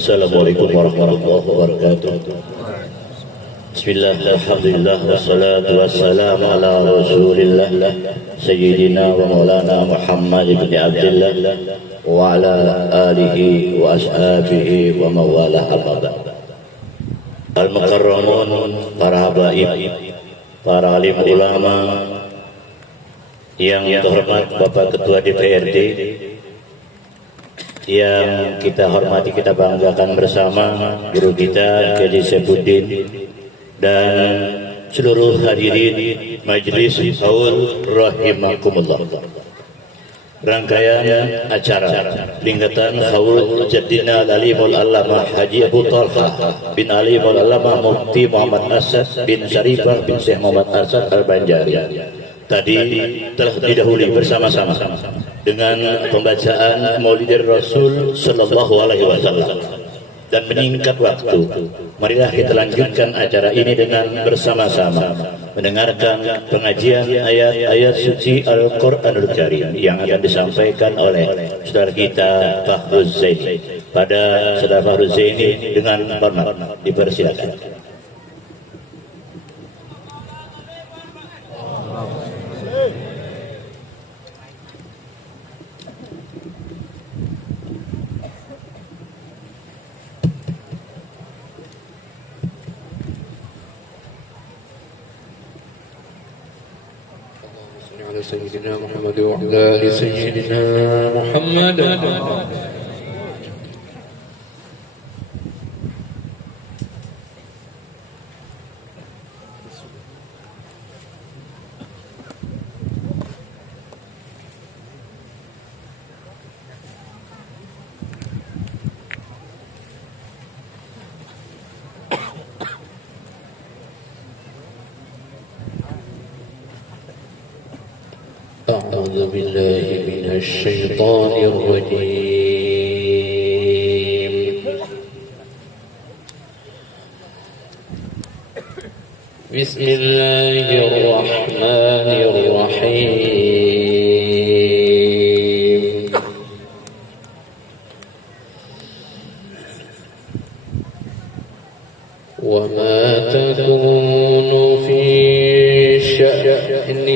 Assalamualaikum warahmatullahi wabarakatuh. Bismillah, alhamdulillah, wassalatu wassalamu ala rasulillah Sayyidina wa maulana Muhammad ibn Abdillah wa ala alihi wa ashabihi wa mawala abada. Al-Mukarramun, para habaib, para alim ulama yang terhormat Bapak Ketua DPRD, yang kita hormati, kita banggakan bersama guru kita Kiai Saifuddin, dan seluruh hadirin majelis haul rahimakumullah. Rangkaian acara peringatan haul Jaddina Alimul Allamah Haji Abu Talha bin Alimul Allamah Mufti Muhammad Asad bin Syarifah bin Syekh Muhammad Asad Al-Banjari tadi telah didahului bersama-sama dengan pembacaan Maulidir Rasul Sallallahu Alaihi Wasallam. Dan menyingkat waktu, marilah kita lanjutkan acara ini dengan bersama-sama mendengarkan pengajian ayat-ayat suci Al-Quranul Karim yang akan disampaikan oleh saudara kita Fahruz Zaini. Pada saudara Fahruz Zaini dengan hormat dipersilakan. سيدنا محمد وعلى آل سيدنا محمد. أعوذ بالله من الشيطان الرجيم. بسم الله الرحمن الرحيم. وما تكون في شأن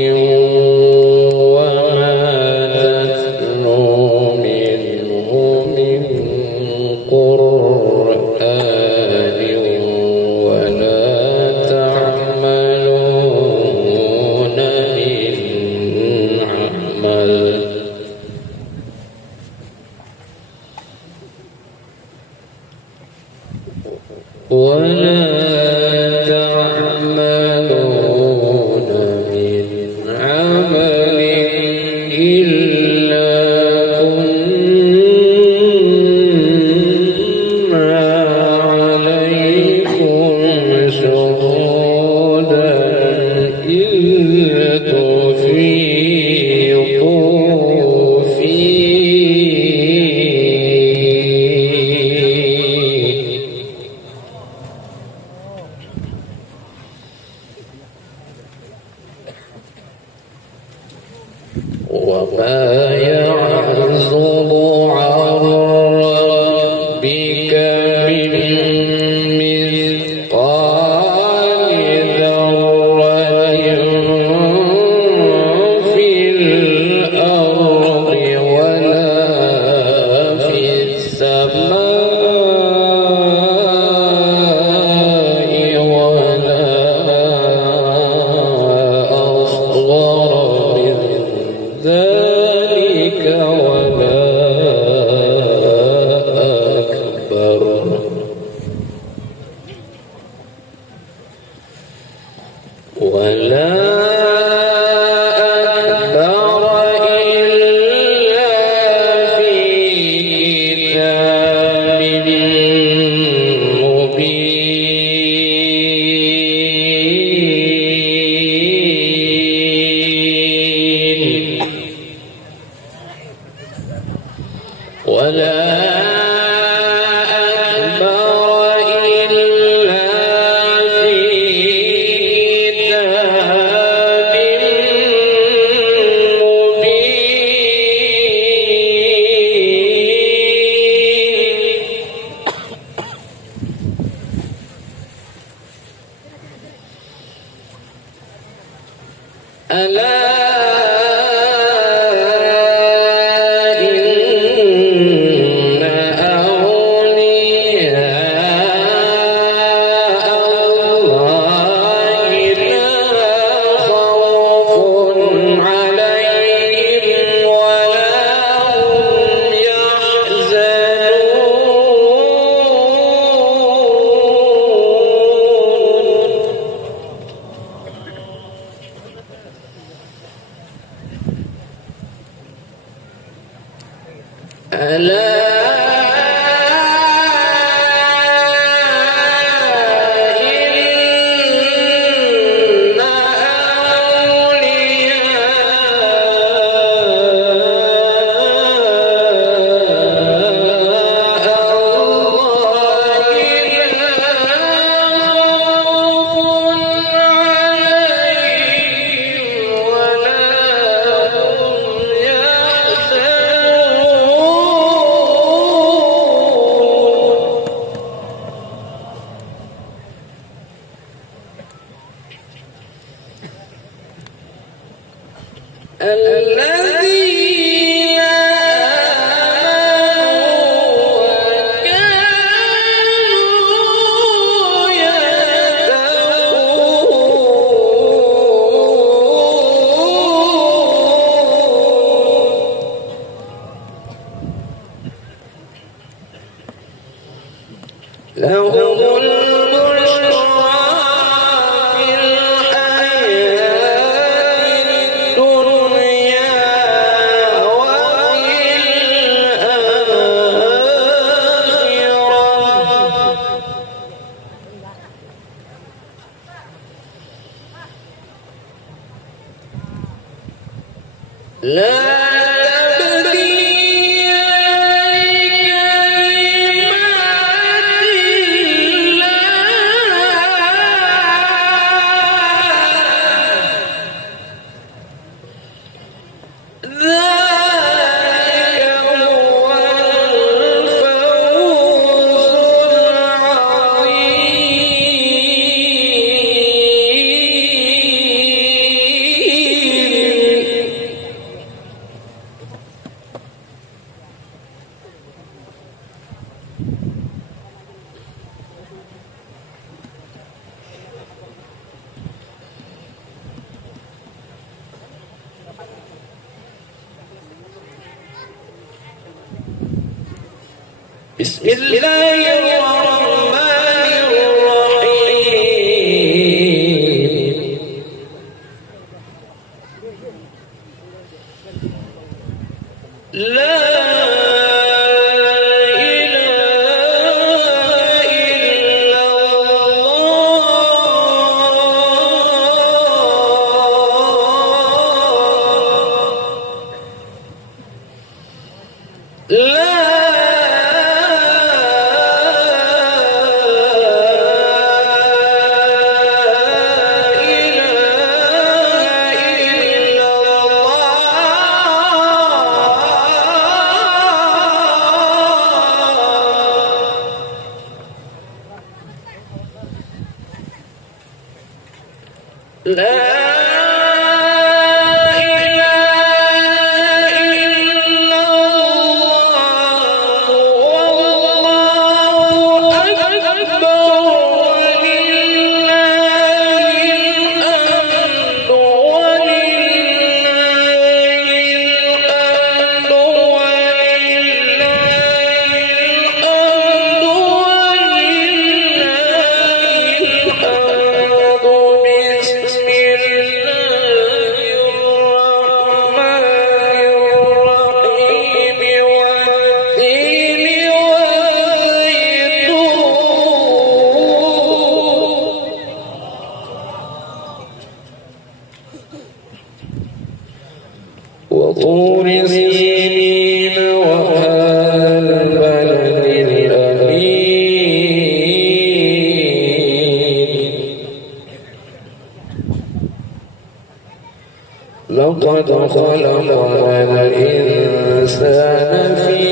لقد خلقنا الإنسان في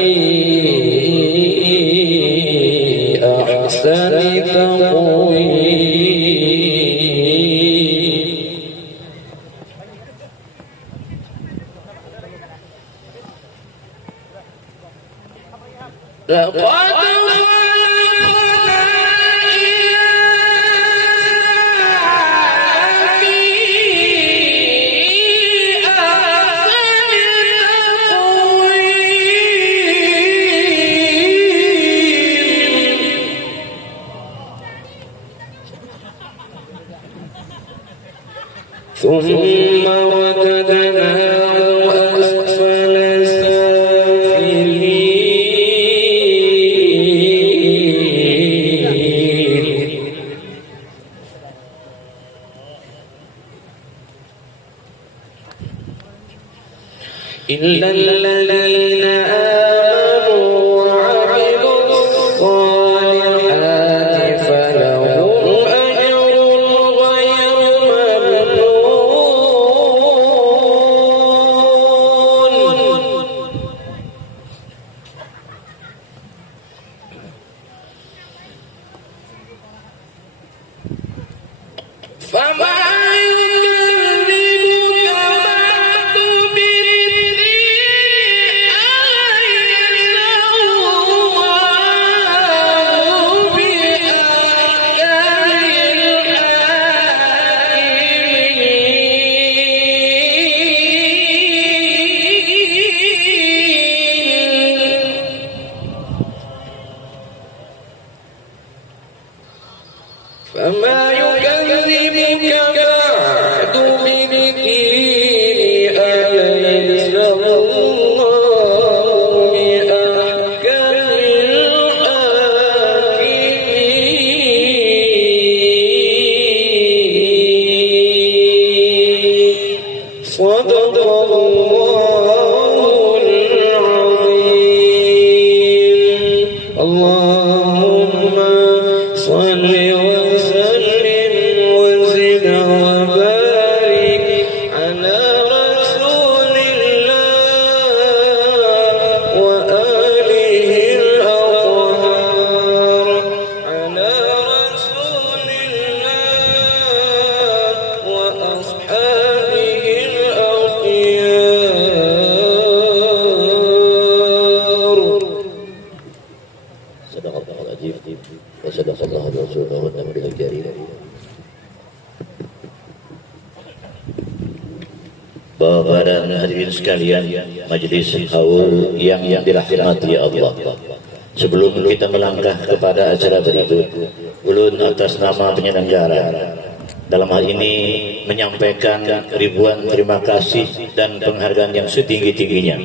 أحسن تقويم ثم رددناه أسفل سافلين إلا الذين آمنوا وعملوا الصالحات فلهم أجر غير ممنون. فما يكذبك بعد بالدين أليس الله بأحكم الحاكمين. فما يكذبك بعد بالدين أليس الله بأحكم الحاكمين. صدق الله العظيم. اللهم صل وسلم وزد وبارك على رسول الله وآله الأطهار، على رسول الله وأصحابه الأخيار. Sadaqallahul azim wa sadaqallahu rasuluhu wa nabiyul karim. Bapak dan hadirin sekalian, majelis haul yang dirahmati Allah. Sebelum kita melangkah kepada acara berikut, ulun atas nama penyelenggara dalam hal ini menyampaikan ribuan terima kasih dan penghargaan yang setinggi-tingginya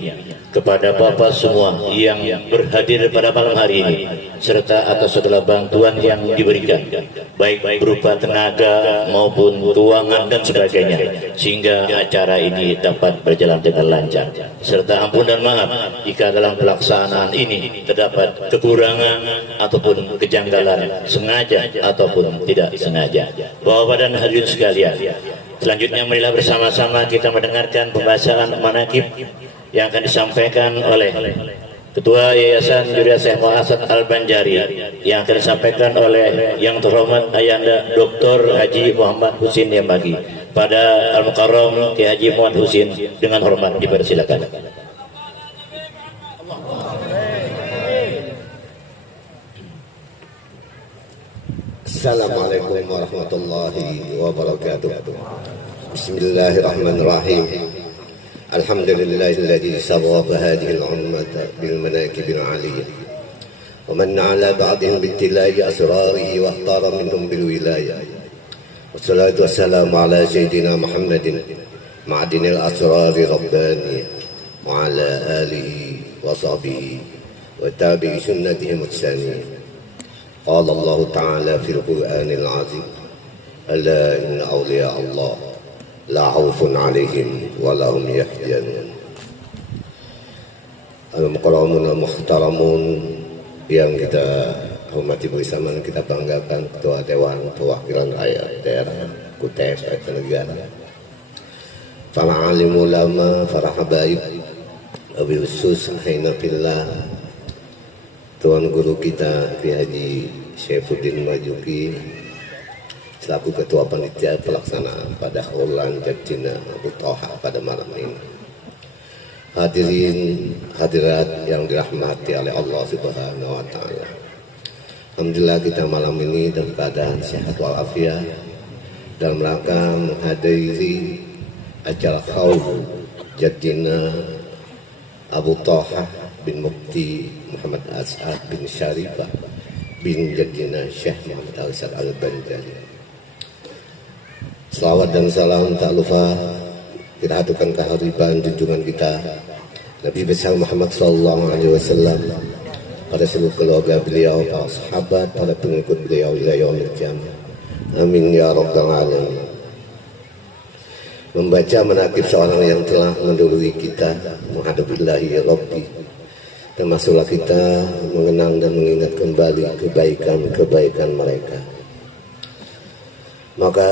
kepada Bapak semua yang berhadir pada malam hari ini, serta atas segala bantuan yang diberikan, baik berupa tenaga maupun keuangan dan sebagainya, sehingga acara ini dapat berjalan dengan lancar. Serta ampun dan maaf jika dalam pelaksanaan ini terdapat kekurangan ataupun kejanggalan sengaja ataupun tidak sengaja. Bapak dan hadirin sekalian, selanjutnya marilah bersama-sama kita mendengarkan pembahasan manaqib yang akan disampaikan oleh Ketua Yayasan Juria Syekh Muhammad Al-Banjari, yang akan disampaikan oleh Yang Terhormat Ayahanda Dr. Haji Muhammad Husin Yambagi. Pada Al-Mukarram Ki Haji Muhammad Husin dengan hormat dipersilakan. Assalamualaikum warahmatullahi wabarakatuh. Bismillahirrahmanirrahim. Alhamdulillahilladzi sarrafa hadhihi al-ummata bil manakibil 'aliyyah wa manna 'ala ba'dihim bi ittila'i asrarihi wa ikhtara minhum bil wilayah. Wassalatu wassalamu ala sayyidina Muhammadin ma'dinil asrari rabbani wa ala alihi wa sahbihi wa tabi'i sunnatihi muhsanin. Qala Allah Ta'ala fil Qur'anil 'azim, ala inna awliya Allah la khaufun 'alaihim wa la hum yahzanun. Al-mukarramun al-muhtaramun yang kita hormati bersama, kita banggakan Ketua Dewan Perwakilan Rakyat Daerah Kutai Kartanegara, para alim ulama, para habaib, wabil khusus hainafillah, Tuan Guru kita Ki Haji Syaifuddin Marzuki selaku Ketua Panitia Pelaksana pada Haulan Jadjina Abu Toha pada malam ini. Hadirin hadirat yang dirahmati oleh Allah Subhanahu wa Ta'ala, alhamdulillah kita malam ini dalam keadaan sehat walafiat dalam rangka menghadiri acara Haul Jadjina Abu Toha bin Mufti Muhammad As'ad bin Syarifah bin Jadjina Syekh Muhammad Al-Asad Al-Banjari. Selawat dan salam tak lupa kita aturkan kehadiran junjungan kita Nabi besar Muhammad sallallahu alaihi wasallam, pada seluruh keluarga beliau, para sahabat, para pengikut beliau ila yaumil qiyamah. Amin ya rabbal alamin. membaca menakib seorang yang telah mendahului kita menghadapillahi Rabbi, termasuklah kita mengenang dan mengingat kembali kebaikan-kebaikan mereka. Maka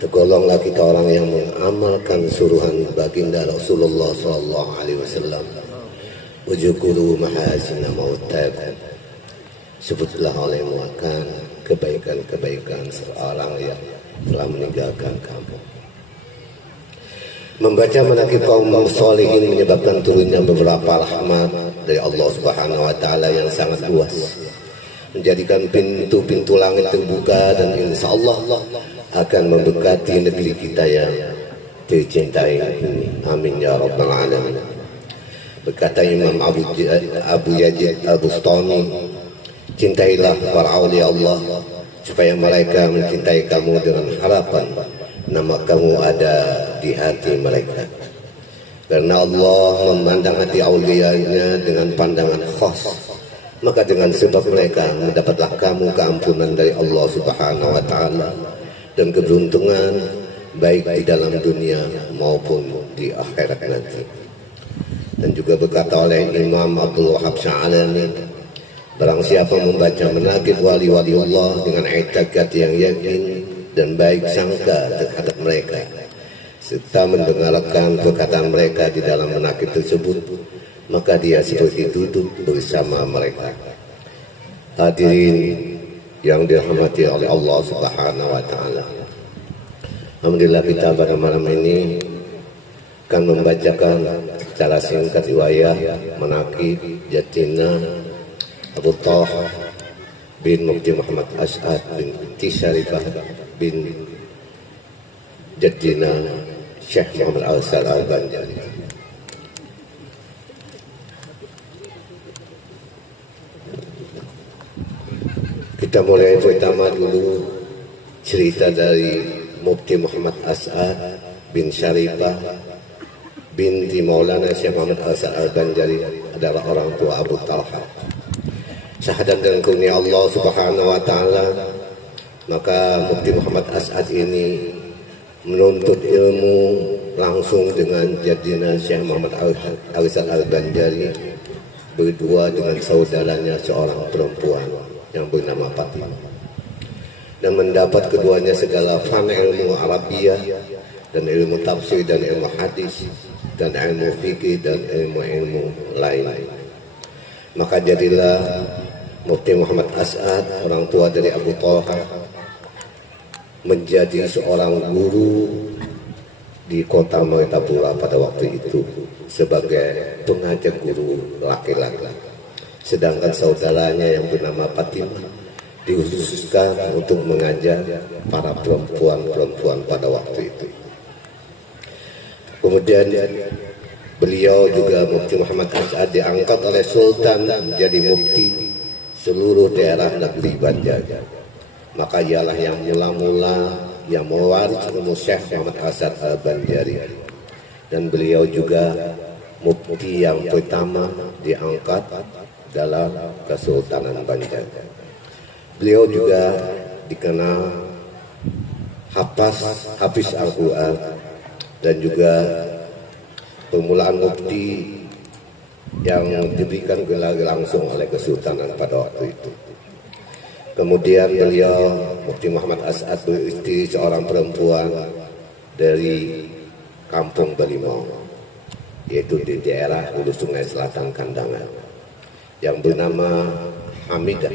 tergolonglah kita orang yang mengamalkan suruhan baginda Rasulullah SAW. Ujukuru mahasina mautab, sebutlah olehmu akan kebaikan-kebaikan seorang yang telah meninggalkan kamu. Membaca menakib kaum sholihin menyebabkan turunnya beberapa rahmat dari Allah Subhanahu wa taala yang sangat luas, menjadikan pintu-pintu langit terbuka, dan insya Allah akan memberkati negeri kita yang tercintai ini. Amin ya rabbal alamin. Berkata Imam Abu Yazid Al-Bustami, cintailah para awliya Allah supaya mereka mencintai kamu dengan harapan nama kamu ada di hati mereka. Karena Allah memandang hati awliyanya dengan pandangan khas, maka dengan sebab mereka mendapatlah kamu keampunan dari Allah Subhanahu wa taala dan keberuntungan baik di dalam dunia maupun di akhirat nanti. Dan juga berkata oleh Imam Abdul Wahab Sya'alani, barang siapa membaca menakib wali-wali Allah dengan i'tiqad yang yakin dan baik sangka terhadap mereka, serta mendengarkan perkataan mereka di dalam menakib tersebut, maka dia seperti duduk bersama mereka. Hadirin yang dirahmati oleh Allah Subhanahu wa taala, alhamdulillah kita pada malam ini akan membacakan secara singkat riwayat menakib Jadina Abu Talha bin Mufti Muhammad As'ad bin Syarifah bin Jadina Syekh Muhammad Al-Sal Al-Banjari. Kita mulai pertama dulu cerita dari Mufti Muhammad As'ad bin Syarifah binti Maulana Syekh Muhammad Al-Sal Al-Banjari, adalah orang tua Abu Talha. Syahadat dan kurnia Allah Subhanahu wa taala, maka Mufti Muhammad As'ad ini menuntut ilmu langsung dengan Jadina Syekh Muhammad Al-Sal Al-Banjari berdua dengan saudaranya seorang perempuan yang bernama Fatimah, dan mendapat keduanya segala fan ilmu Arabiyah dan ilmu tafsir dan ilmu hadis dan ilmu fikih dan ilmu-ilmu lain. Maka jadilah Mufti Muhammad As'ad, orang tua dari Abu Talha, menjadi seorang guru di kota Martapura pada waktu itu sebagai pengajar guru laki-laki. Sedangkan saudaranya yang bernama Fatimah dikhususkan untuk mengajar para perempuan-perempuan pada waktu itu. Kemudian beliau juga Mufti Muhammad As'ad diangkat oleh Sultan menjadi mufti seluruh daerah negeri Banjar. Maka ialah yang mula-mula yang mewaris ilmu Syekh Muhammad As'ad Al-Banjari, dan beliau juga mufti yang pertama diangkat dalam Kesultanan Banjar. Beliau juga dikenal hafiz Al-Quran dan juga permulaan mufti yang diberikan gelar langsung oleh Kesultanan pada waktu itu. Kemudian beliau Mufti Muhammad As'ad beristri seorang perempuan dari Kampung Belimau, yaitu di daerah Hulu Sungai Selatan Kandangan, yang bernama Hamidah,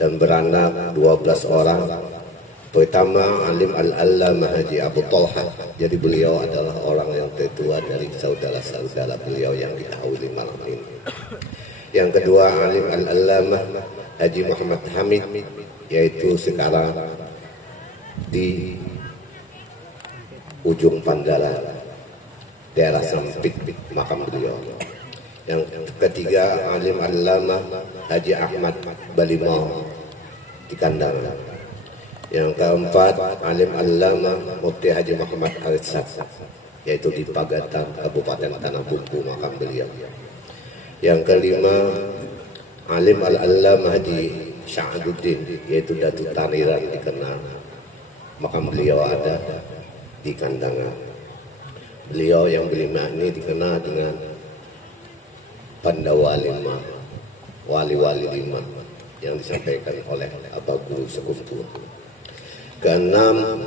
dan beranak 12 orang. Pertama Alim Al-Allamah Haji Abu Talha, jadi beliau adalah orang yang tertua dari saudara-saudara beliau yang didahului malam ini. Yang kedua Alim Al-Allamah Haji Muhammad Hamid, yaitu sekarang di ujung Pandala, daerah Sampit, makam beliau. Yang ketiga Alim Al-Allamah Haji Ahmad Balimau di Kandangan. Yang keempat Alim Al-Allamah Mufti Haji Muhammad Al-Sad, yaitu di Pagatan, Kabupaten Tanah Bumbu, makam beliau. Yang kelima Alim Al-Allamah Haji Sya'aduddin, yaitu Datuk Taniran dikenal, makam beliau ada. di kandangan. Beliau yang berlima ini dikenal dengan Pandawa Lima, wali-wali lima yang disampaikan oleh Abah Guru Sekutu. Keenam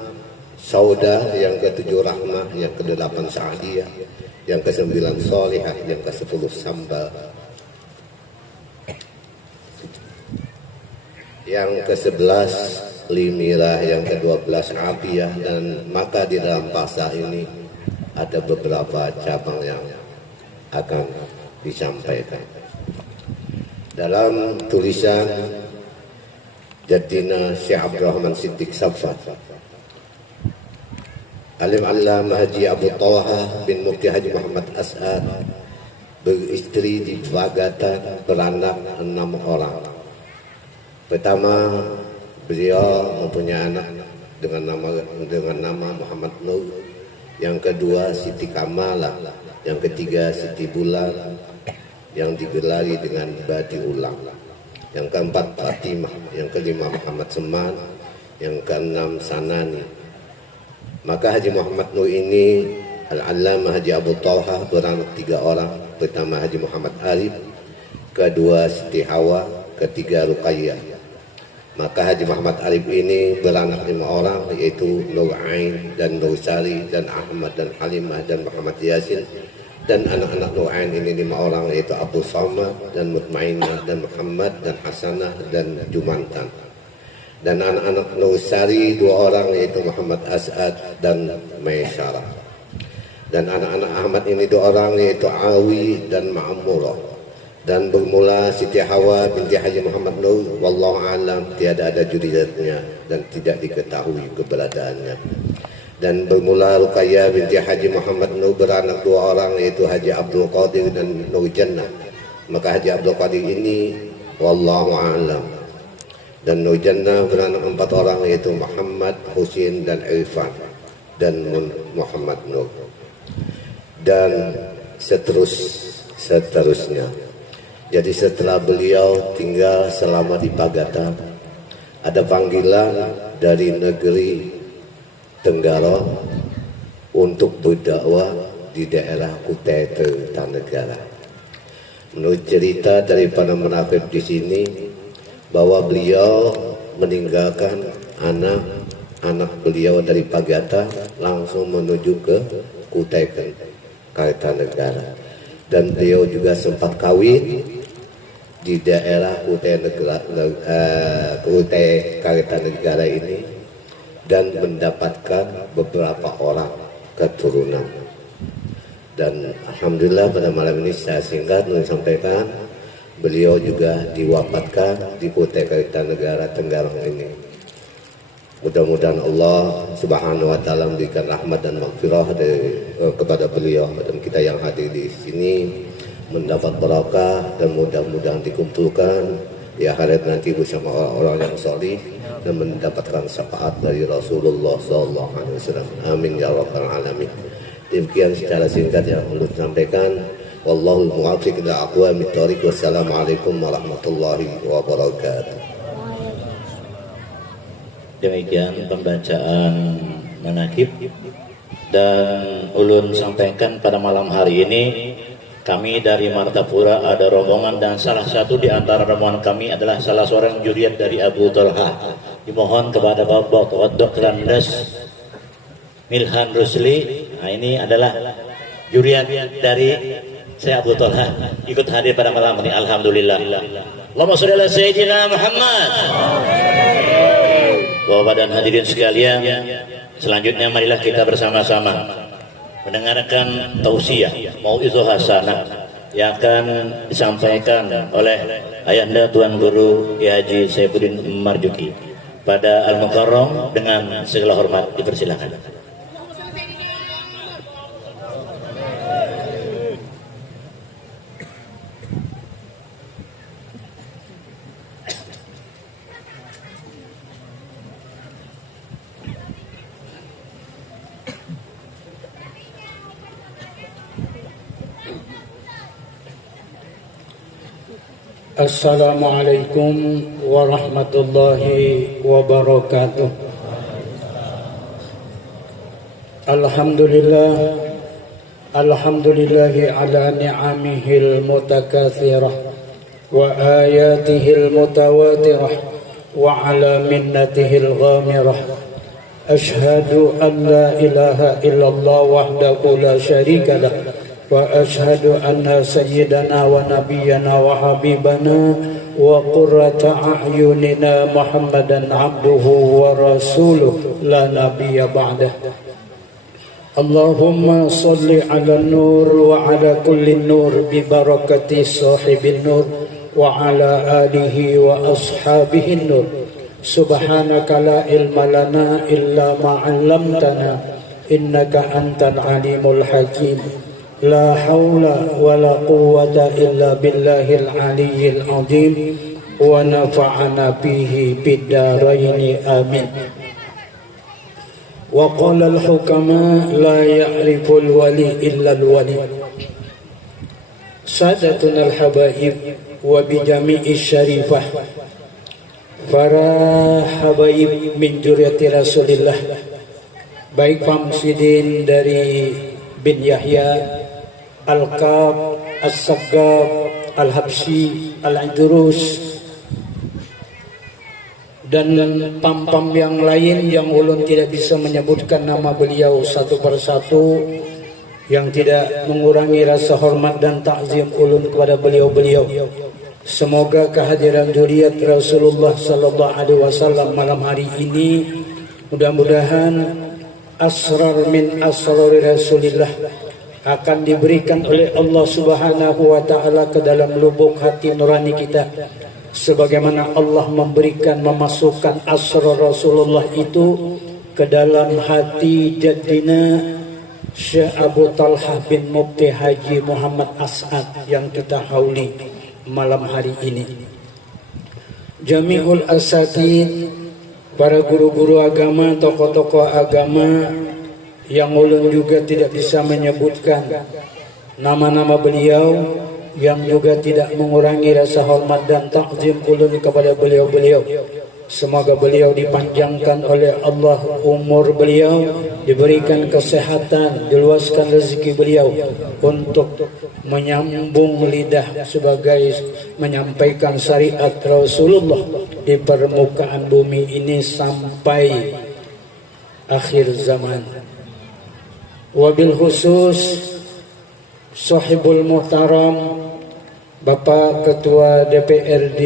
Saudah, yang ketujuh Rahmah, yang kedelapan Sa'adiyah, yang kesembilan Solihah, yang kesepuluh Samba, yang ke-11 Limirah, yang ke-12 Abiyah. Dan maka di dalam pasal ini ada beberapa cabang yang akan disampaikan. Dalam tulisan Jaddina Syekh Abdurrahman Siddiq Safat, Alim Allamah Haji Abu Taha bin Mufti Haji Muhammad As'ad beristri di Bagatan, beranak 6 orang. Pertama, beliau mempunyai anak dengan nama Muhammad Nur. Yang kedua Siti Kamala. Yang ketiga Siti Bulan, yang digelari dengan Badi Ulang. Yang keempat Fatimah. Yang kelima Muhammad Seman. Yang keenam Sanani. Maka Haji Muhammad Nur ini Al-Allamah Haji Abu Taha beranak 3 orang. Pertama Haji Muhammad Arif, kedua Siti Hawa, ketiga Ruqayyah. Maka Haji Muhammad Arif ini beranak 5 orang, yaitu Nur Ain dan Nur Sari dan Ahmad dan Halimah dan Muhammad Yasin. Dan anak-anak Nur Ain ini 5 orang, yaitu Abu Samad dan Mutmainah dan Muhammad dan Hasanah dan Jumantan. Dan anak-anak Nur Sari 2 orang, yaitu Muhammad As'ad dan Maisyarah. Dan anak-anak Ahmad ini 2 orang, yaitu Awi dan Ma'murah. Dan bermula Siti Hawa binti Haji Muhammad Nur, wallahu alam, tiada ada juridatnya dan tidak diketahui keberadaannya. Dan bermula Ruqayyah binti Haji Muhammad Nur beranak 2 orang, yaitu Haji Abdul Qadir dan Nur Jannah. Maka Haji Abdul Qadir ini wallahu alam. Dan Nur Jannah beranak 4 orang, yaitu Muhammad, Husin dan Irfan dan Muhammad Nur. Dan seterusnya. Jadi setelah beliau tinggal selama di Bagatan, ada panggilan dari negeri Tenggara untuk berdakwah di daerah Kutai Kartanegara. Menurut cerita dari para menafik di sini, bahwa beliau meninggalkan anak beliau dari Bagatan langsung menuju ke Kutai Kartanegara. Dan beliau juga sempat kawin di daerah Kutai Kartanegara ini dan mendapatkan beberapa orang keturunan. Dan alhamdulillah pada malam ini saya singkat menyampaikan, beliau juga diwafatkan di Kutai Kartanegara Tenggarong ini. Mudah-mudahan Allah Subhanahu wa taala memberikan rahmat dan maghfirah kepada beliau, dan kita yang hadir di sini mendapat barakah dan mudah-mudahan dikumpulkan di akhirat nanti bersama orang-orang yang salih dan mendapatkan syafaat dari Rasulullah SAW. Amin ya rabbal alamin. Demikian secara singkat yang perlu disampaikan. Wallahul muwaffiq ila aqwamit thoriq. Wassalamualaikum warahmatullahi wabarakatuh. Demikian pembacaan manaqib dan ulun sampaikan pada malam hari ini. Kami dari Martapura ada rombongan, dan salah satu di antara rombongan kami adalah salah seorang juriat dari Abu Talha. Dimohon kepada Bapak Dr. Andes Milhan Rusli. Nah, ini adalah juriat dari saya Abu Talha, ikut hadir pada malam ini. Alhamdulillah. Allahumma sholli ala sayyidina Muhammad. Bapak dan hadirin sekalian, selanjutnya marilah kita bersama-sama mendengarkan tausiah mau'izah hasanah yang akan disampaikan oleh Ayahanda Tuan Guru Kiai Haji Saifuddin Marjuki pada Al-Mukarram. Dengan segala hormat dipersilakan. Assalamualaikum warahmatullahi wabarakatuh. Alhamdulillah, alhamdulillahi ala ni'amihil mutakathirah wa ayatihil mutawatirah wa ala minnatihil ghamirah. Ashhadu an la ilaha illallah wahdahu la syarika lah wa ashhadu anna sayyidana wa nabiyyana wa habibana wa qurrata a'yunina Muhammadan abduhu wa rasuluh la nabiyya ba'dah. Allahumma salli ala nur wa ala kulli nur bi barakati sahibin nur wa ala alihi wa ashabihin nur. Subhanaka la ilma lana illa ma 'allamtana innaka antal alimul hakim. La haula wa la quwwata illa billahil aliyyil azim wa nafa'ana bihi bid daraini amin. Wa qala al-hukama la ya'riful wali illa al-wali. Sadatuna al-habaib wa bi jami'i syarifah. Para habaib min juriyati Rasulillah, baik Famsidin dari bin Yahya, Al-Kab, As-Saggab, Al-Habsyi, Al-Idrus, dan pam-pam yang lain yang ulun tidak bisa menyebutkan nama beliau satu persatu, yang tidak mengurangi rasa hormat dan takzim ulun kepada beliau-beliau. Semoga kehadiran zuriat Rasulullah sallallahu alaihi wasallam malam hari ini mudah-mudahan asrar min asrar Rasulillah akan diberikan oleh Allah Subhanahu wa taala ke dalam lubuk hati nurani kita, sebagaimana Allah memasukkan asrar Rasulullah itu ke dalam hati jadina Syekh Abu Talhah bin Mufti Haji Muhammad As'ad yang kita hauli malam hari ini. Jami'ul asatid, para guru-guru agama, tokoh-tokoh agama yang ulun juga tidak bisa menyebutkan nama-nama beliau, yang juga tidak mengurangi rasa hormat dan takzim ulun kepada beliau-beliau. Semoga beliau dipanjangkan oleh Allah umur beliau, diberikan kesehatan, diluaskan rezeki beliau untuk menyambung lidah sebagai menyampaikan syariat Rasulullah di permukaan bumi ini sampai akhir zaman. Wabil khusus Sahibul Muhtaram Bapak Ketua DPRD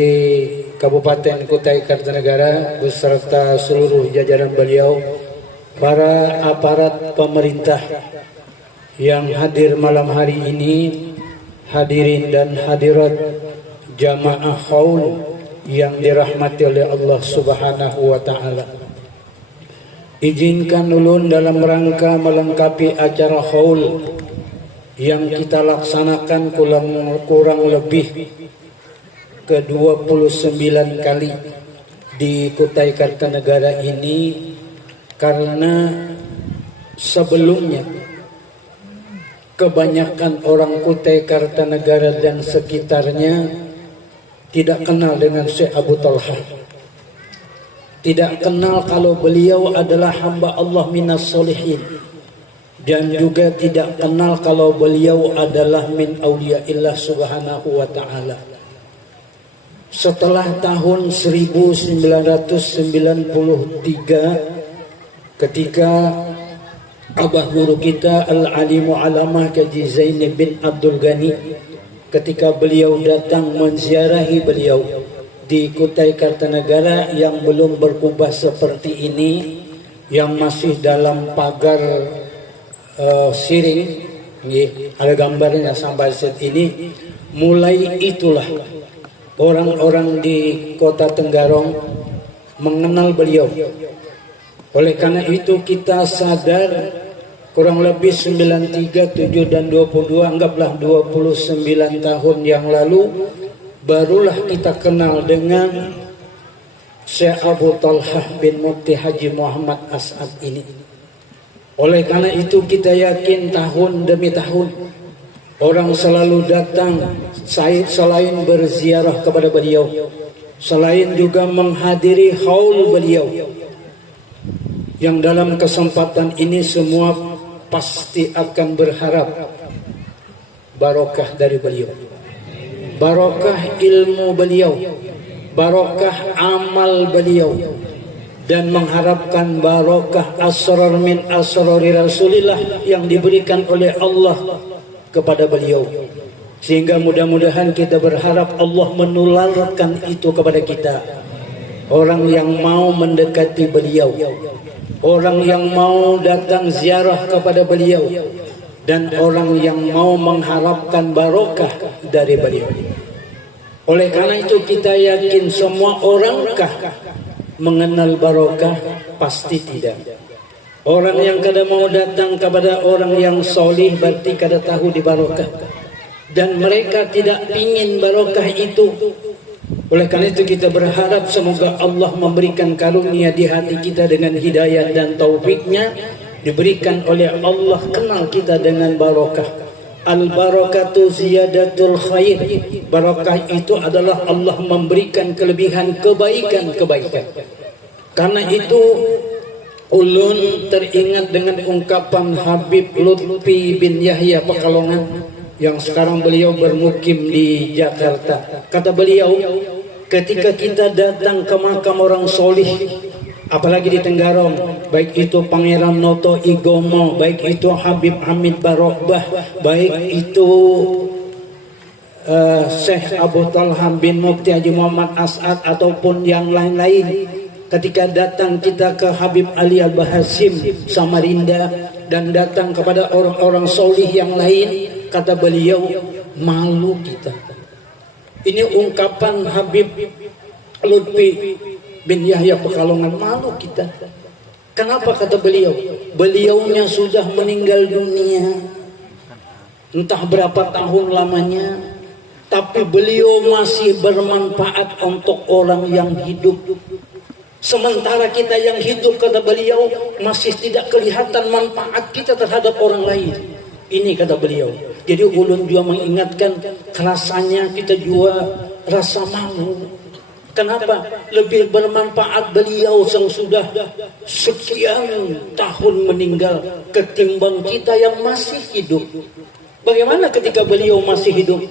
Kabupaten Kutai Kartanegara beserta seluruh jajaran beliau, para aparat pemerintah yang hadir malam hari ini, hadirin dan hadirat jamaah haul yang dirahmati oleh Allah Subhanahu wa taala. Izinkan ulun dalam rangka melengkapi acara haul yang kita laksanakan kurang lebih ke 29 kali di Kutai Kartanegara ini, karena sebelumnya kebanyakan orang Kutai Kartanegara dan sekitarnya tidak kenal dengan Syekh Abu Talhah, tidak kenal kalau beliau adalah hamba Allah minas solihin, dan juga tidak kenal kalau beliau adalah min auliyaillah subhanahu wa ta'ala. Setelah tahun 1993, ketika abah guru kita Al-Alimu Alamah Kaji Zaini bin Abdul Ghani, ketika beliau datang menziarahi beliau di Kutai Kartanegara yang belum berkubah seperti ini, yang masih dalam pagar siring, ada gambarnya sampai saat ini. Mulai itulah orang-orang di Kota Tenggarong mengenal beliau. Oleh karena itu kita sadar kurang lebih 93, 7 dan 22, anggaplah 29 tahun yang lalu, barulah kita kenal dengan Syekh Abu Talhah bin Mufti Haji Muhammad As'ad ini. Oleh karena itu kita yakin tahun demi tahun orang selalu datang selain berziarah kepada beliau, selain juga menghadiri haul beliau, yang dalam kesempatan ini semua pasti akan berharap barokah dari beliau, barokah ilmu beliau, barokah amal beliau, dan mengharapkan barokah asrar min asrari Rasulillah yang diberikan oleh Allah kepada beliau. Sehingga mudah-mudahan kita berharap Allah menularkan itu kepada kita. Orang yang mau mendekati beliau, orang yang mau datang ziarah kepada beliau, dan orang yang mau mengharapkan barokah dari beliau. Oleh karena itu kita yakin semua orangkah mengenal barokah? Pasti tidak. Orang yang kada mau datang kepada orang yang solih berarti kada tahu di barokah. Dan mereka tidak ingin barokah itu. Oleh karena itu kita berharap semoga Allah memberikan karunia di hati kita dengan hidayah dan taufiknya, diberikan oleh Allah kenal kita dengan barokah. Al-barakatu ziyadatul khair. Barakah itu adalah Allah memberikan kelebihan kebaikan-kebaikan. Karena itu ulun teringat dengan ungkapan Habib Lutfi bin Yahya Pekalongan yang sekarang beliau bermukim di Jakarta. Kata beliau, ketika kita datang ke makam orang solih, apalagi di Tenggarong, baik itu Pangeran Noto Igomo, baik itu Habib Hamid Barokbah, baik itu Syekh Abu Talha bin Mufti Haji Muhammad As'ad ataupun yang lain-lain. Ketika datang kita ke Habib Ali Al-Bahasim Samarinda dan datang kepada orang-orang solih yang lain, kata beliau, malu kita. Ini ungkapan Habib Lutfi bin Yahya Pekalongan, malu kita. Kenapa kata beliau? Beliaunya sudah meninggal dunia, entah berapa tahun lamanya, tapi beliau masih bermanfaat untuk orang yang hidup. Sementara kita yang hidup, kata beliau, masih tidak kelihatan manfaat kita terhadap orang lain. Ini kata beliau. Jadi ulun juga mengingatkan, rasanya kita juga rasa malu. Kenapa? Lebih bermanfaat beliau yang sudah sekian tahun meninggal ketimbang kita yang masih hidup. Bagaimana ketika beliau masih hidup?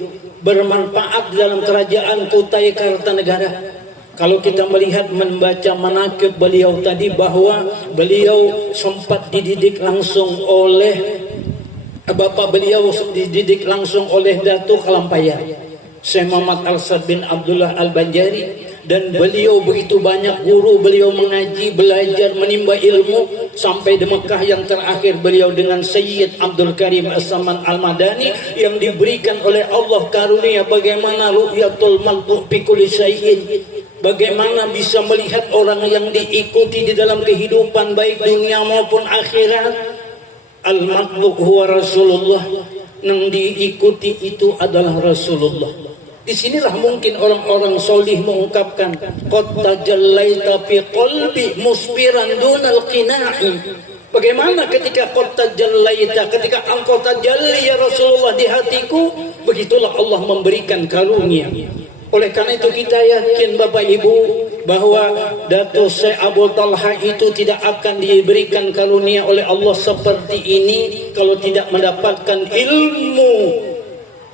Bermanfaat dalam kerajaan Kutai Kartanegara. Kalau kita melihat membaca manaqib beliau tadi, bahwa beliau sempat dididik langsung oleh bapak beliau, dididik langsung oleh Datuk Kalampaya Syekh Muhammad Al-Sad bin Abdullah Al-Banjari. Dan beliau begitu banyak guru, beliau mengaji, belajar, menimba ilmu sampai di Mekah. Yang terakhir beliau dengan Sayyid Abdul Karim As-Saman Al-Madani yang diberikan oleh Allah karunia bagaimana ru'yatul malbu' bi kulli syai'in, bagaimana bisa melihat orang yang diikuti di dalam kehidupan baik dunia maupun akhirat. Al-matbu' huwa Rasulullah, yang diikuti itu adalah Rasulullah. Disinilah mungkin orang-orang solih mengungkapkan, qad tajallaita fi qalbi musbiran dunal qina'i. Bagaimana ketika qad tajallaita, ketika engkau tajalli ya Rasulullah di hatiku, begitulah Allah memberikan karunia. Oleh karena itu kita yakin Bapak Ibu bahwa Datuk Syekh Abu Talha itu tidak akan diberikan karunia oleh Allah seperti ini kalau tidak mendapatkan ilmu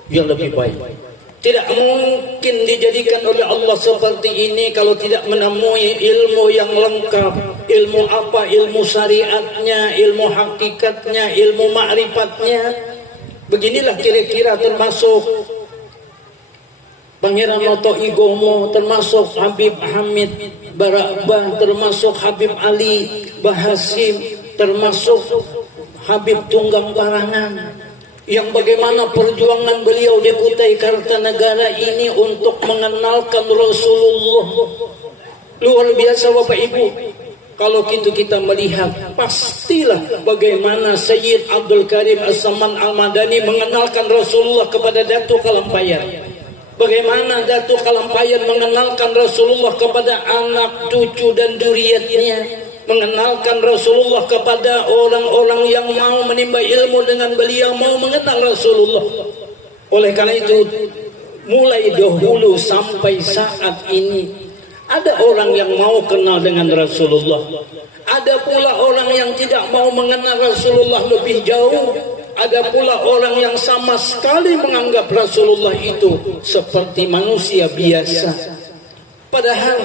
yang lebih baik. Tidak mungkin dijadikan oleh Allah seperti ini kalau tidak menemui ilmu yang lengkap. Ilmu apa? Ilmu syariatnya, ilmu hakikatnya, ilmu ma'rifatnya. Beginilah kira-kira termasuk Pangeran Noto Igomo, termasuk Habib Hamid Barokbah, termasuk Habib Ali Bahasim, termasuk Habib Tunggang Parangan, yang bagaimana perjuangan beliau di Kutai Kartanegara ini untuk mengenalkan Rasulullah. Luar biasa Bapak Ibu. Kalau kita melihat, pastilah bagaimana Sayyid Abdul Karim As-Saman Al-Madani mengenalkan Rasulullah kepada Datuk Kalampayan. Bagaimana Datuk Kalampayan mengenalkan Rasulullah kepada anak, cucu dan duriatnya, mengenalkan Rasulullah kepada orang-orang yang mau menimba ilmu dengan beliau, mau mengenal Rasulullah. Oleh karena itu, mulai dahulu sampai saat ini, Ada orang yang mau kenal dengan Rasulullah. Ada pula orang yang tidak mau mengenal Rasulullah lebih jauh. Ada pula orang yang sama sekali menganggap Rasulullah itu seperti manusia biasa. Padahal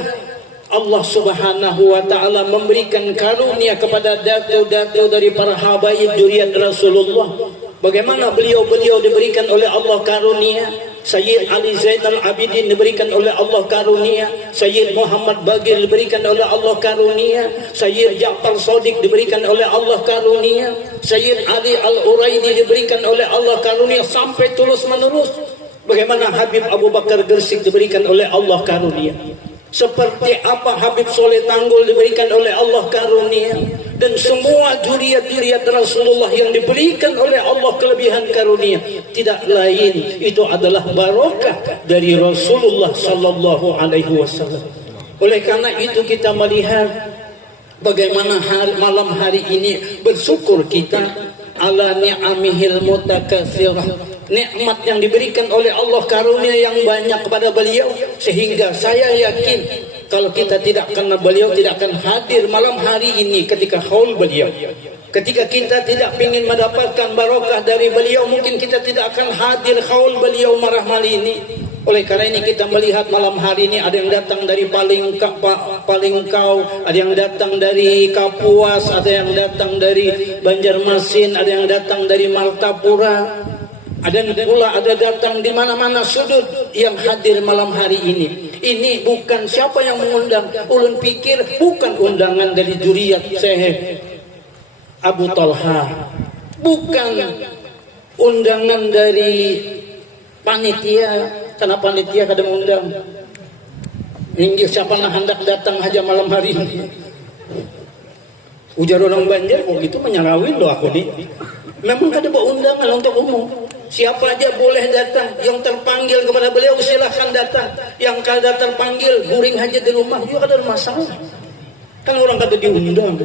Allah Subhanahu wa taala memberikan karunia kepada datu-datu dari para habaib zuriat Rasulullah. Bagaimana beliau-beliau diberikan oleh Allah karunia. Sayyid Ali Zainal Abidin diberikan oleh Allah karunia. Sayyid Muhammad Bagir diberikan oleh Allah karunia. Sayyid Ja'far Shadiq diberikan oleh Allah karunia. Sayyid Ali Al-Uraidi diberikan oleh Allah karunia sampai terus menerus. Bagaimana Habib Abu Bakar Gresik diberikan oleh Allah karunia. Seperti apa Habib Soleh Tanggul diberikan oleh Allah karunia. Dan semua juriat-juriat Rasulullah yang diberikan oleh Allah kelebihan karunia, tidak lain itu adalah barokah dari Rasulullah sallallahu alaihi wasallam. Oleh karena itu kita melihat bagaimana malam hari ini bersyukur kita ala ni'amihil mutakatsirah, nikmat yang diberikan oleh Allah karunia yang banyak kepada beliau, sehingga saya yakin kalau kita tidak kenal beliau tidak akan hadir malam hari ini ketika haul beliau. Ketika kita tidak ingin mendapatkan barokah dari beliau, mungkin kita tidak akan hadir haul beliau malam hari ini. Oleh karena ini kita melihat malam hari ini ada yang datang dari Palingkau, ada yang datang dari Kapuas, ada yang datang dari Banjarmasin, ada yang datang dari Martapura. Ada pula ada datang di mana-mana sudut yang hadir malam hari ini. Ini bukan siapa yang mengundang. Ulun pikir bukan undangan dari zuriat Syekh Abu Talha, bukan undangan dari panitia, karena panitia kada mengundang. Ini siapa yang hendak datang aja malam hari ini. Ujar orang Banjar, oh gitu menyarawin loh aku nih. Memang kada bawa undangan untuk umum. Siapa aja boleh datang. Yang terpanggil kepada beliau silahkan datang. Yang kada terpanggil guring aja di rumah juga kada ada masalah. Kan orang kada diundang.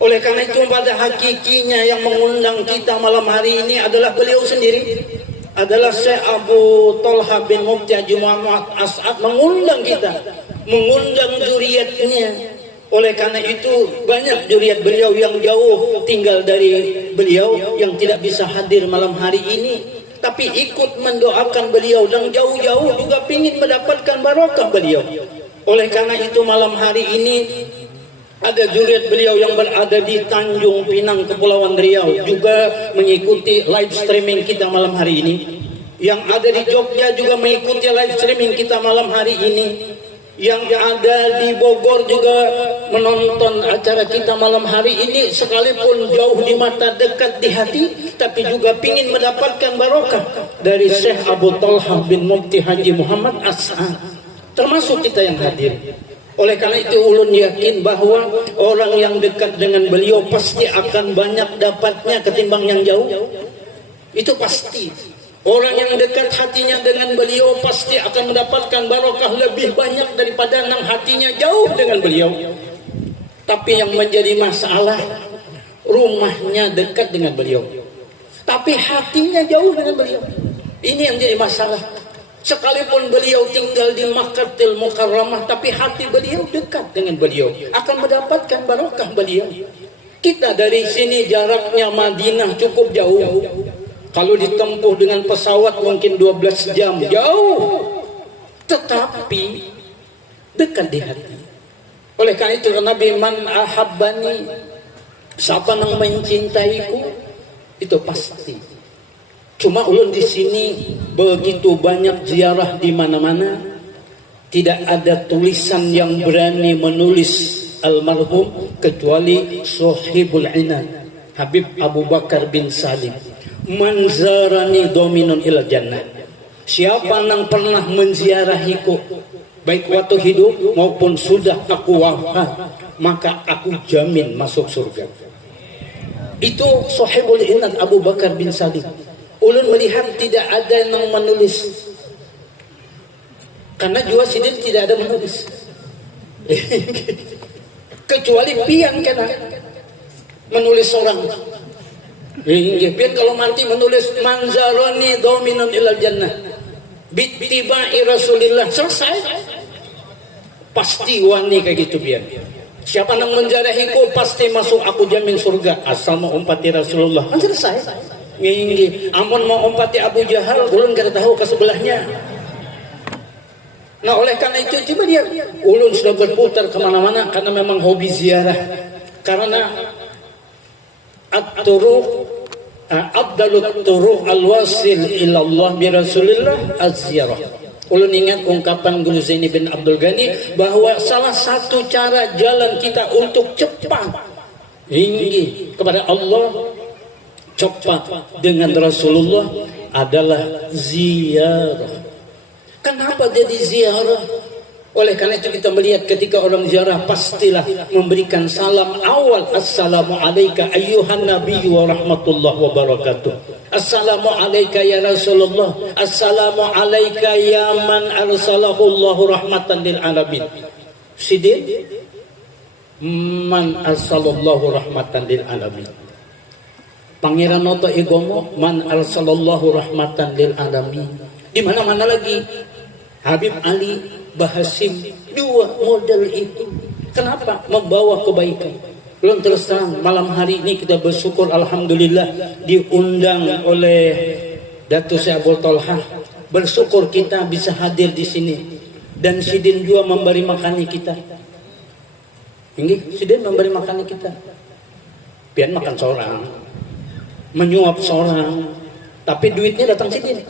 Oleh karena itu pada hakikinya yang mengundang kita malam hari ini adalah beliau sendiri. Adalah Syekh Abu Talha bin Mufti Haji Muhammad As'ad mengundang kita. Mengundang zuriatnya. Oleh karena itu banyak zuriat beliau yang jauh tinggal dari beliau yang tidak bisa hadir malam hari ini, tapi ikut mendoakan beliau dan jauh-jauh juga ingin mendapatkan barokah beliau. Oleh karena itu malam hari ini ada zuriat beliau yang berada di Tanjung Pinang Kepulauan Riau juga mengikuti live streaming kita malam hari ini. Yang ada di Jogja juga mengikuti live streaming kita malam hari ini. Yang ada di Bogor juga menonton acara kita malam hari ini, sekalipun jauh di mata dekat di hati, tapi juga ingin mendapatkan barokah dari Syekh Abu Talha bin Mufti Haji Muhammad As'ad, termasuk kita yang hadir. Oleh karena itu ulun yakin bahwa orang yang dekat dengan beliau pasti akan banyak dapatnya ketimbang yang jauh. Itu pasti. Orang yang dekat hatinya dengan beliau pasti akan mendapatkan barokah lebih banyak daripada yang hatinya jauh dengan beliau. Tapi yang menjadi masalah, rumahnya dekat dengan beliau, tapi hatinya jauh dengan beliau. Ini yang jadi masalah. Sekalipun beliau tinggal di Makkatul Mukarramah, tapi hati beliau dekat dengan beliau, akan mendapatkan barokah beliau. Kita dari sini jaraknya Madinah cukup jauh. Kalau ditempuh dengan pesawat mungkin 12 jam, jauh. Tetapi dekat di hati. Oleh karena itu Nabi man ahabbani, siapa yang mencintaiku, itu pasti. Cuma ulun di sini begitu banyak ziarah di mana-mana, tidak ada tulisan yang berani menulis almarhum kecuali Sohibul Inad Habib Abu Bakar bin Salim. Manzarani dominun ila jannah. Siapa yang pernah menziarahiku, baik waktu hidup maupun sudah aku wafat, maka aku jamin masuk surga. Itu Sohibul Inad Abu Bakar bin Salim. Ulun melihat tidak ada yang menulis, karena jua sidin tidak ada menulis. Kecuali pian kena menulis orang. Pian kalau mati menulis manzarani dominun ilal jannah bittiba'i Rasulillah, selesai. Pasti wani kayak gitu biar. Siapa yang menjarahiku pasti masuk, aku jamin surga asal mau umpati Rasulullah. Kan selesai. Nginggi. Amun mau umpati Abu Jahal, ulun kada tahu ke sebelahnya. Nah oleh karena itu coba dia, ulun sudah berputar kemana-mana karena memang hobi ziarah. Karena at-turuq abdalut turuq al-wasil ilallah bi Rasulillah az-ziyarah. Ulun ingat ungkapan Guru Zaini bin Abdul Ghani bahwa salah satu cara jalan kita untuk cepat tinggi kepada Allah, cepat dengan Rasulullah adalah ziarah. Kenapa jadi ziarah? Oleh karena itu kita melihat ketika orang ziarah pastilah memberikan salam awal. Assalamu alayka ayyuhan nabiyyu wa rahmatullahi wa barakatuh. Assalamu alayka ya Rasulullah. Assalamu alayka ya man arsalahullahu rahmatan lil alamin. Sidin man arsalallahu rahmatan lil alamin. Pangeran Noto Igomo man arsalallahu rahmatan lil alamin. Di mana-mana lagi Habib Ali Bahasim, dua model itu. Kenapa? Membawa kebaikan. Belum terus terang, malam hari ini kita bersyukur alhamdulillah diundang oleh Datuk Syekh Abdul Tolhah. Bersyukur kita bisa hadir di sini. Dan Sidin dua memberi makani kita. Ini Sidin memberi makani kita. Pian makan seorang, menyuap seorang, tapi duitnya datang Sidin.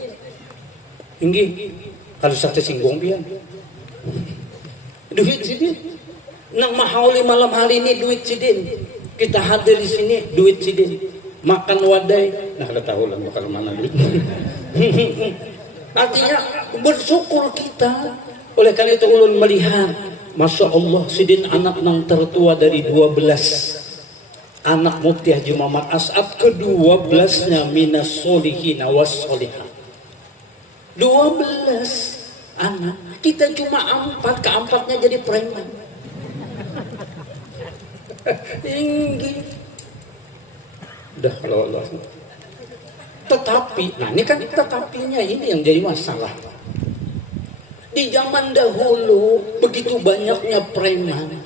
Ini kalau saya singgung pian. Duit Sidin. Nang mahauli malam hari ini duit Sidin. Kita hadir di sini duit Sidin. Makan wadai. Nah kada tahu lah makan mana duit. Artinya bersyukur kita. Oleh karena itu ulun melihat, Masya Allah Sidin anak nang tertua dari 12 anak Mufti Haji Muhammad As'ad, ke-12-nya minas solihin was solihah. 12 anak, kita cuma 4, keempatnya jadi preman. Tinggi. Dah lolos. Tetapi, nah ini kan tetapinya ini yang jadi masalah. Di zaman dahulu begitu banyaknya preman.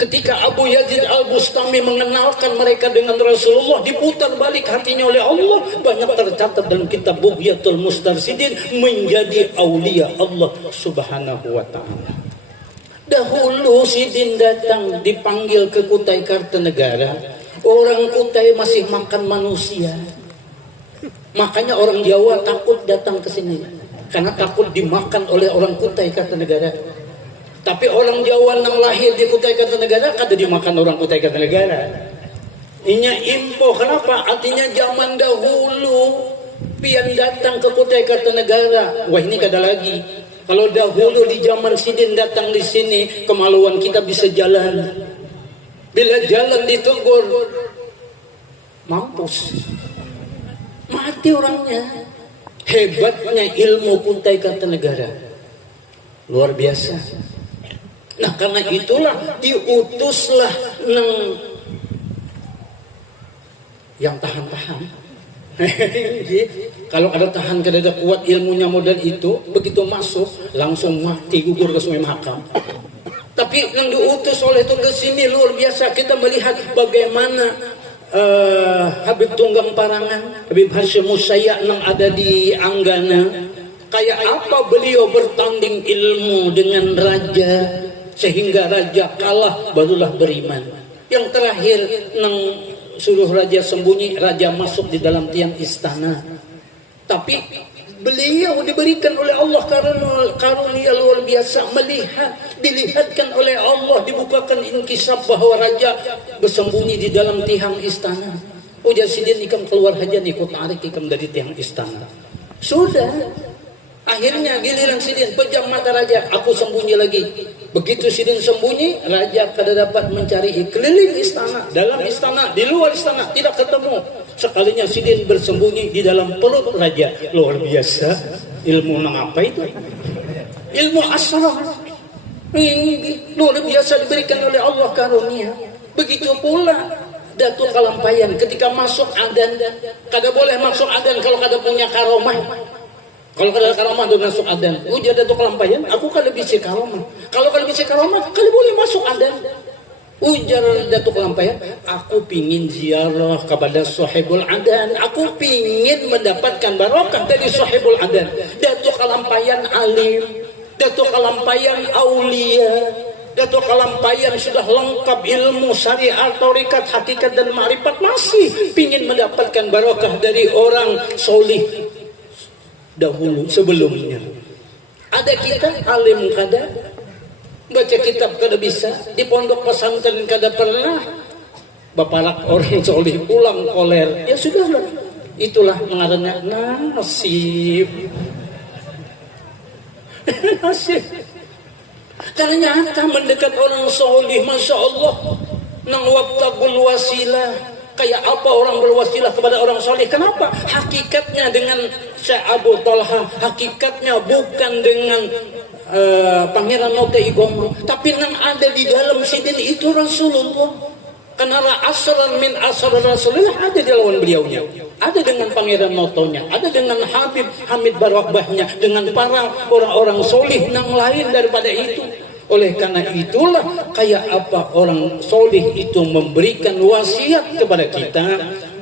Ketika Abu Yazid Al-Bustami mengenalkan mereka dengan Rasulullah, diputar balik hatinya oleh Allah. Banyak tercatat dalam kitab Bughyatul Mustarsidin menjadi aulia Allah subhanahu wa ta'ala. Dahulu Sidin datang dipanggil ke Kutai Kartanegara. Orang Kutai masih makan manusia. Makanya orang Jawa takut datang ke sini. Karena takut dimakan oleh orang Kutai Kartanegara. Tapi orang Jawa yang lahir di Kutai Kartanegara kada dimakan orang Kutai Kartanegara. Inya info kenapa? Artinya zaman dahulu pian datang ke Kutai Kartanegara. Wah ini kada lagi. Kalau dahulu di zaman Sidin datang di sini, kemaluan kita bisa jalan. Bila jalan ditegur, mampus. Mati orangnya. Hebatnya ilmu Kutai Kartanegara. Luar biasa. Nah karena itulah diutuslah yang tahan-tahan. Kalau ada tahan kada ada kuat ilmunya modal itu, begitu masuk langsung mati gugur ke Sungai Mahakam. Tapi yang diutus oleh itu ke sini luar biasa. Kita melihat bagaimana Habib Tunggang Parangan, Habib Hashim Musayak yang ada di Anggana, kayak apa beliau bertanding ilmu dengan raja sehingga raja kalah barulah beriman. Yang terakhir nang suruh raja sembunyi, raja masuk di dalam tiang istana. Tapi beliau diberikan oleh Allah karunia luar biasa, dilihatkan oleh Allah, dibukakan inkisab bahwa raja bersembunyi di dalam tiang istana. Ujar Sidin ikam keluar haja ikut tarik ikam dari tiang istana. Sudah. Akhirnya giliran Sidin pejam mata raja, aku sembunyi lagi. Begitu Sidin sembunyi, raja kada dapat mencari keliling istana, dalam istana, di luar istana, tidak ketemu. Sekalinya Sidin bersembunyi di dalam perut raja. Luar biasa. Ilmu nang apa itu? Ilmu asrar. Luar biasa diberikan oleh Allah karunia. Begitu pula Datuk Kalampayan ketika masuk adan, kada boleh masuk adan kalau kada punya karomah. Kalau kada karamah do masuk adan, ujar Datuk Kelampayan, aku kada bisa karamah. Kalau kada bisa karamah, kada boleh masuk adan. Ujar Datuk Kelampayan, aku pingin ziarah kepada sahibul adan, aku pingin mendapatkan barokah dari sahibul adan. Datuk Kelampayan alim, Datuk Kelampayan aulia, Datuk Kelampayan sudah lengkap ilmu syariat, tarekat, hakikat dan ma'rifat, masih pingin mendapatkan barokah dari orang solih dahulu sebelumnya. Ada kita alim kada, baca kitab kada bisa, di pondok pesantren kada pernah, baparak orang solih pulang koler, ya sudahlah, itulah mengaranya nasib. Nasib. Karena nyata mendekat orang solih, masya Allah, nang wabtagul wasilah. Kayak apa orang berwasilah kepada orang soleh? Kenapa? Hakikatnya dengan Syekh Abu Talha, hakikatnya bukan dengan Pangeran Nota Igomo, tapi yang ada di dalam sidin itu Rasulullah. Karena asran min asrar Rasulullah ada di lawan beliaunya, ada dengan Pangeran Notonya, ada dengan Habib Hamid Barwakbahnya, dengan para orang-orang soleh yang lain daripada itu. Oleh karena itulah kayak apa orang soleh itu memberikan wasiat kepada kita,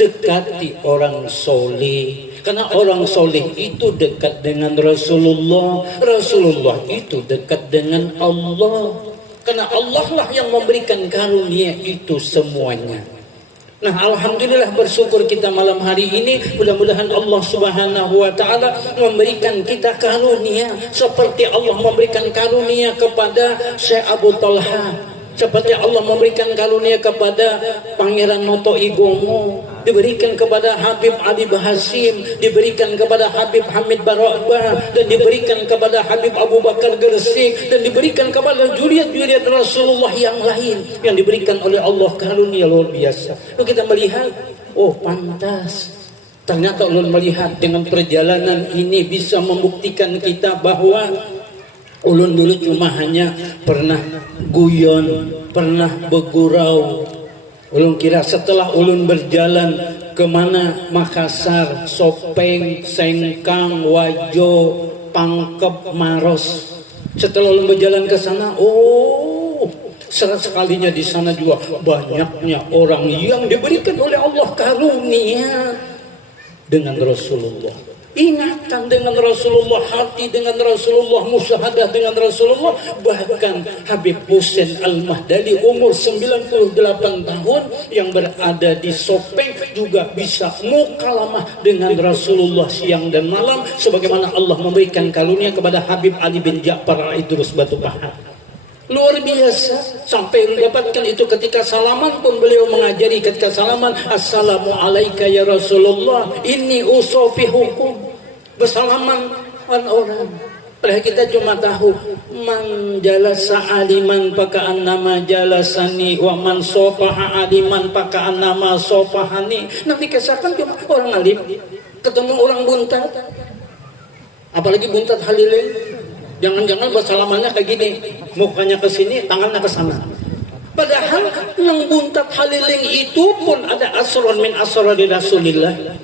dekati orang soleh. Karena orang soleh itu dekat dengan Rasulullah, Rasulullah itu dekat dengan Allah. Karena Allah lah yang memberikan karunia itu semuanya. Nah, alhamdulillah bersyukur kita malam hari ini, mudah-mudahan Allah Subhanahu wa taala memberikan kita karunia seperti Allah memberikan karunia kepada Syekh Abu Talha, seperti Allah memberikan karunia kepada Pangeran Noto Igomo, diberikan kepada Habib Ali Bahasim, diberikan kepada Habib Hamid Barwakbah, dan diberikan kepada Habib Abu Bakar Gersik, dan diberikan kepada juriat-juriat Rasulullah yang lain yang diberikan oleh Allah karunia luar biasa. Lalu kita melihat, oh pantas. Ternyata ulun melihat dengan perjalanan ini bisa membuktikan kita bahwa ulun dulu cuma hanya pernah guyon, pernah bergurau. Ulun kira setelah ulun berjalan kemana, Makassar, Sopeng, Sengkang, Wajo, Pangkep, Maros. Setelah ulun berjalan ke sana, oh, sekalinya di sana juga banyaknya orang yang diberikan oleh Allah karunia dengan Rasulullah. Ingatan dengan Rasulullah, hati dengan Rasulullah, musyahadah dengan Rasulullah. Bahkan Habib Hussein Al-Mahdali umur 98 tahun yang berada di Sopeng juga bisa mukalamah dengan Rasulullah siang dan malam, sebagaimana Allah memberikan karunia kepada Habib Ali bin Ja'far Al-Idrus Batu Pahat. Luar biasa, sampai mendapatkan itu ketika salaman pun beliau mengajari ketika salaman, assalamu alaika ya Rasulullah, inni usofihukum. Bersalaman orang. Padahal kita cuma tahu man jalasa aliman paka'an nama jalasani wa man sopaha aliman paka'an nama sopahani. Nanti kisahkan cuma orang alim ketemu orang buntat, apalagi buntat haliling. Jangan-jangan bersalamannya kayak gini, mukanya ke sini, tangannya ke sana. Padahal yang buntat haliling itu pun ada asron min asrari Rasulillah.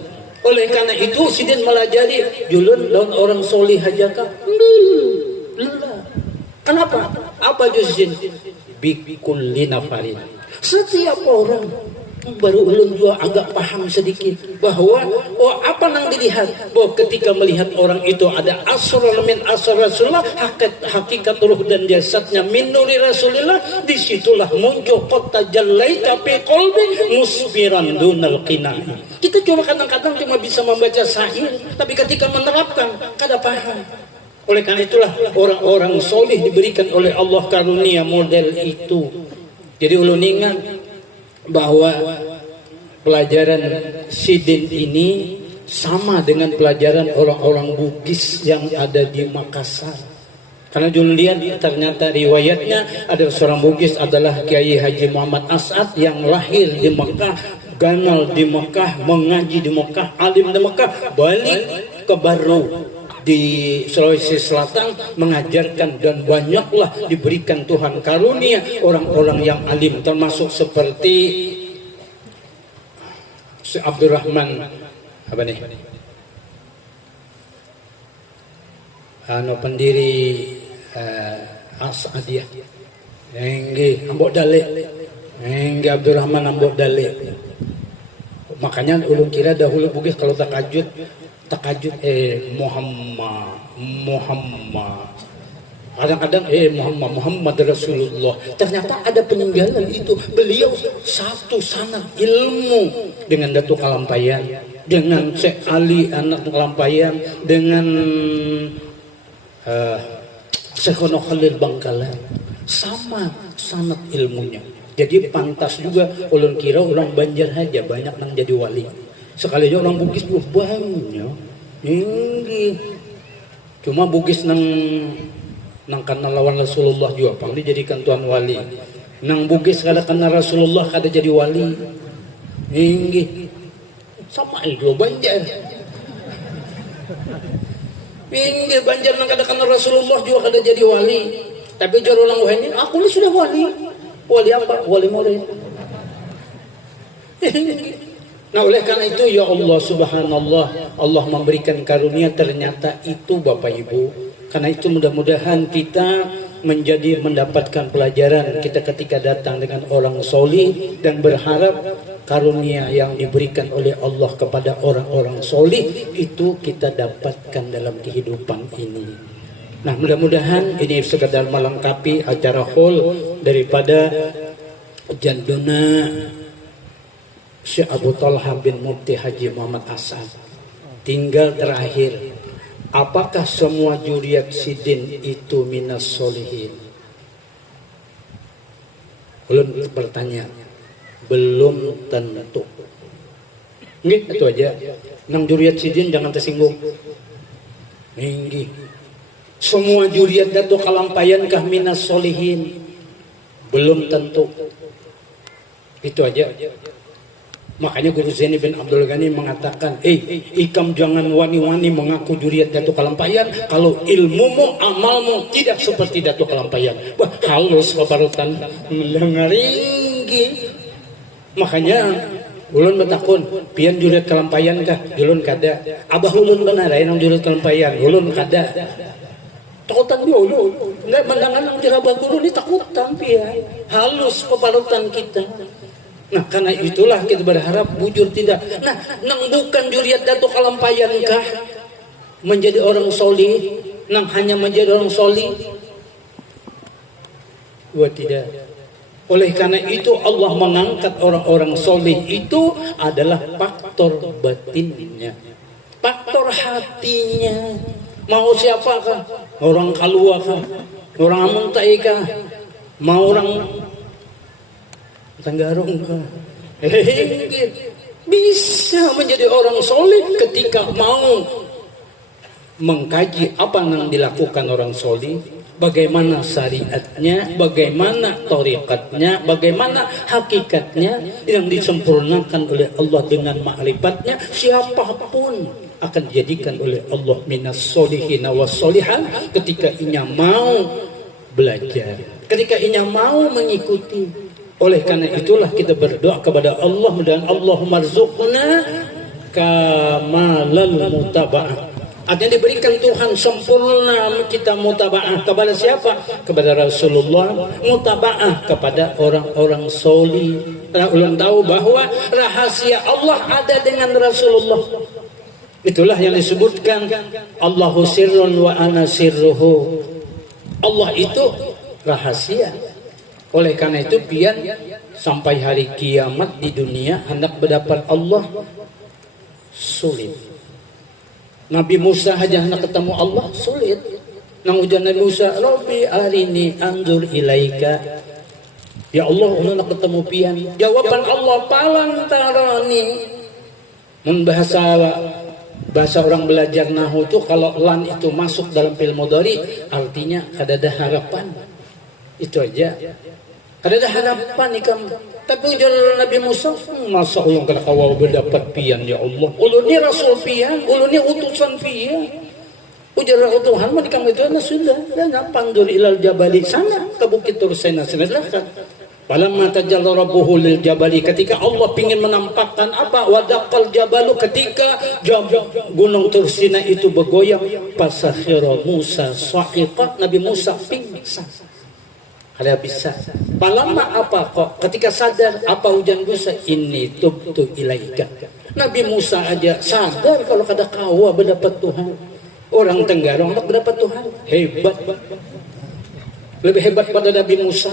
Oleh karena itu sidin melajari julun lawan orang solih hajaka. Kenapa? Apa jusin? Bikulli nafarin. Setiap orang, baru ulun juga agak paham sedikit bahwa apa yang dilihat, bahwa ketika melihat orang itu ada asrar min asrar Rasulullah, hakikat ruh dan jasadnya min nuri Rasulullah, disitulah muncul kota jallai tapi qalbi musbiran dunal qinai. Kita cuma kadang-kadang cuma bisa membaca syair, tapi ketika menerapkan kada paham. Oleh karena itulah orang-orang soleh diberikan oleh Allah karunia model itu. Jadi ulun ingat bahwa pelajaran sidin ini sama dengan pelajaran orang-orang Bugis yang ada di Makassar. Karena dulu lihat ternyata riwayatnya ada seorang Bugis adalah Kiai Haji Muhammad As'ad yang lahir di Mekah, ganal di Mekah, mengaji di Mekah, alim di Mekah, balik ke Baru di Sulawesi Selatan mengajarkan, dan banyaklah diberikan Tuhan karunia orang-orang yang alim, termasuk seperti si Abdurrahman apa nih? pendiri As'adiyah. Engge ambok dalik. Engge Abdurrahman ambok dalik. Makanya ulun kira dahulu bugis kalau takajud Muhammad. Kadang-kadang Muhammad Rasulullah. Ternyata ada peninggalan itu. Beliau satu sanad ilmu dengan Datuk Kalampayan, dengan Syekh Ali anak Kalampayan, dengan Syekh Khalil Bangkalan. Sama sanad ilmunya. Jadi pantas juga ulun kira orang Banjar aja banyak yang jadi wali. Sekalinya orang Bugis banyak. Tinggi. Cuma Bugis nang karena lawan Rasulullah juga pang dijadikan tuan wali. Nang Bugis kada kena Rasulullah kada jadi wali. Tinggi. Sama itu Banjar. Tinggi Banjar nang kada kena Rasulullah juga kada jadi wali. Tapi jor ulang wahini aku ni sudah wali. Wali apa? Wali murid. Nah oleh karena itu ya Allah subhanallah, Allah memberikan karunia ternyata itu Bapak Ibu. Karena itu mudah-mudahan kita mendapatkan pelajaran kita ketika datang dengan orang solih dan berharap karunia yang diberikan oleh Allah kepada orang-orang solih itu kita dapatkan dalam kehidupan ini. Nah mudah-mudahan ini sekedar melengkapi acara haul daripada janduna Syekh Abu Talha bin Mufti Haji Muhammad Asad. Tinggal terakhir, apakah semua juriat sidin itu minas solihin? Belum bertanya, belum tentu. Nggih, itu aja. Nang juriat sidin jangan tersinggung. Nggih. Semua juriat Datuk Kalampayan kah minas solihin? Belum tentu. Itu aja. Makanya Guru Zaini bin Abdul Ghani mengatakan, ikam jangan wani-wani mengaku juriat Datuk Kalampayan kalau ilmumu, amalmu tidak seperti Datuk Kalampayan. Wah, halus paparutan melengaringgi. Makanya ulun betakun, pian juriat Kalampayan kah? Ulun kada. Abah ulun benar nang juriat Kalampayan, ulun kada. Takutan dia ulun. Enggak pandangan nang dirabah guru ni takutan pian. Halus paparutan kita. Nah karena itulah kita berharap bujur tidak. Nah nang bukan juriat Datuk Kalampayan kah menjadi orang solih, nang hanya menjadi orang solih? Wah tidak. Oleh karena itu Allah mengangkat orang-orang solih itu adalah faktor batinnya, faktor hatinya. Mau siapakah? Orang Kalua kah? Orang Amuntai kah? Mau orang Tanggarong kah? Bisa menjadi orang soleh ketika mau mengkaji apa yang dilakukan orang soleh, bagaimana syariatnya, bagaimana tariqatnya, bagaimana hakikatnya yang disempurnakan oleh Allah dengan ma'rifatnya. Siapapun akan dijadikan oleh Allah minas solihin was solihan ketika inya mau belajar, ketika inya mau mengikuti. Oleh karena itulah kita berdoa kepada Allah dan Allahumma rzuqna kamalal mutaba'ah. Artinya diberikan Tuhan sempurna kita mutaba'ah kepada siapa? Kepada Rasulullah, mutaba'ah kepada orang-orang solih. Karena ulun tahu bahwa rahasia Allah ada dengan Rasulullah. Itulah yang disebutkan Allahu sirrun wa ana sirruhu. Allah itu rahasia. Oleh karena itu pian sampai hari kiamat di dunia hendak mendapat Allah sulit. Nabi Musa aja hendak ketemu Allah sulit. Nang ujian Nabi Musa, Rabbi arini anzur ilaika. Ya Allah, hendak ketemu pian. Jawaban Allah palang tarani. Bahasa orang belajar nahu itu kalau lan itu masuk dalam fi'il mudhari artinya ada harapan. Itu aja. Ada harapan ikam. Tapi ujar Nabi Musa, masa ulun kena kawal berdapat pian ya Allah. Ulun ni rasul pian, ulun ni utusan pian. Ujar Tuhan mah ikam itu sudah. Dan pandur ilal jabali sana ke bukit Tursena silahkan. Falamma tajalla rabbuhu lil jabali, ketika Allah ingin menampakkan apa? Wadaqal jabalu, ketika gunung Tursina itu bergoyang, fasakhira Musa sa'iqa, Nabi Musa pingsan. Ada bisa. Falamma apa kok? Ketika sadar apa hujan Musa? Inni tubtu ilaika. Nabi Musa aja sadar kalau kada kawa berdapat Tuhan. Orang Tenggarong berdapat Tuhan. Hebat. Lebih hebat pada Nabi Musa.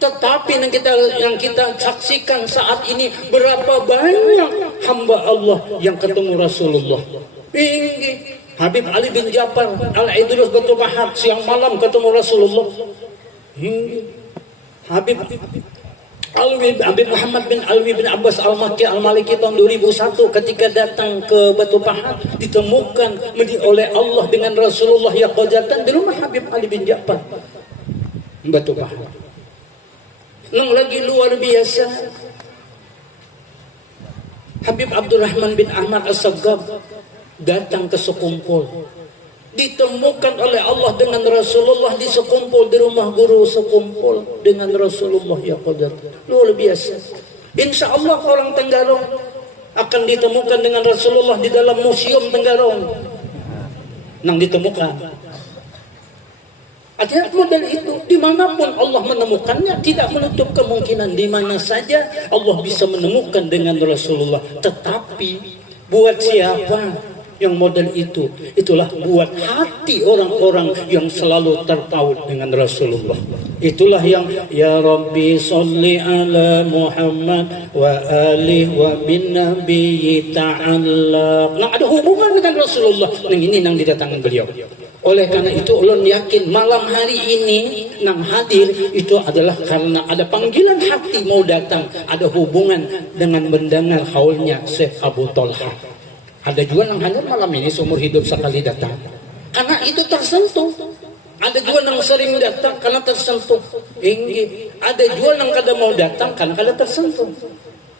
Tetapi yang kita saksikan saat ini, berapa banyak hamba Allah yang ketemu Rasulullah. Tinggi. Habib Ali bin Ja'far Al-Idrus Batu Bahar siang malam ketemu Rasulullah. Habib Muhammad bin Alwi bin Abbas Al-Makki Al-Maliki tahun 2001 ketika datang ke Batu Pahat, ditemukan oleh Allah dengan Rasulullah yaqadzatan di rumah Habib Ali bin Ja'far Batu Pahat. Yang lagi luar biasa, Habib Abdurrahman bin Ahmad As-Saggab datang ke sekumpul, ditemukan oleh Allah dengan Rasulullah di sekumpul, di rumah guru sekumpul dengan Rasulullah ya qadat. Luar biasa. Insya Allah orang Tenggarong akan ditemukan dengan Rasulullah di dalam museum Tenggarong. Nang ditemukan. Ada model itu, dimanapun Allah menemukannya, tidak menutup kemungkinan di mana saja Allah bisa menemukan dengan Rasulullah. Tetapi buat siapa yang model itu? Itulah buat hati orang-orang yang selalu terpaut dengan Rasulullah. Itulah yang ya Rabbi sholli ala Muhammad wa alihi wa bin nabiyyi ta'allaq. Nah, ada hubungan dengan Rasulullah. Nah, ini yang didatangkan beliau. Oleh karena itu ulun yakin malam hari ini nang hadir itu adalah karena ada panggilan hati mau datang, ada hubungan dengan mendengar haulnya Syekh Abu Tolha. Ada juga nang hadir malam ini seumur hidup sekali datang karena itu tersentuh. Ada juga nang sering datang karena tersentuh. Ada juga nang kada mau datang karena kada tersentuh.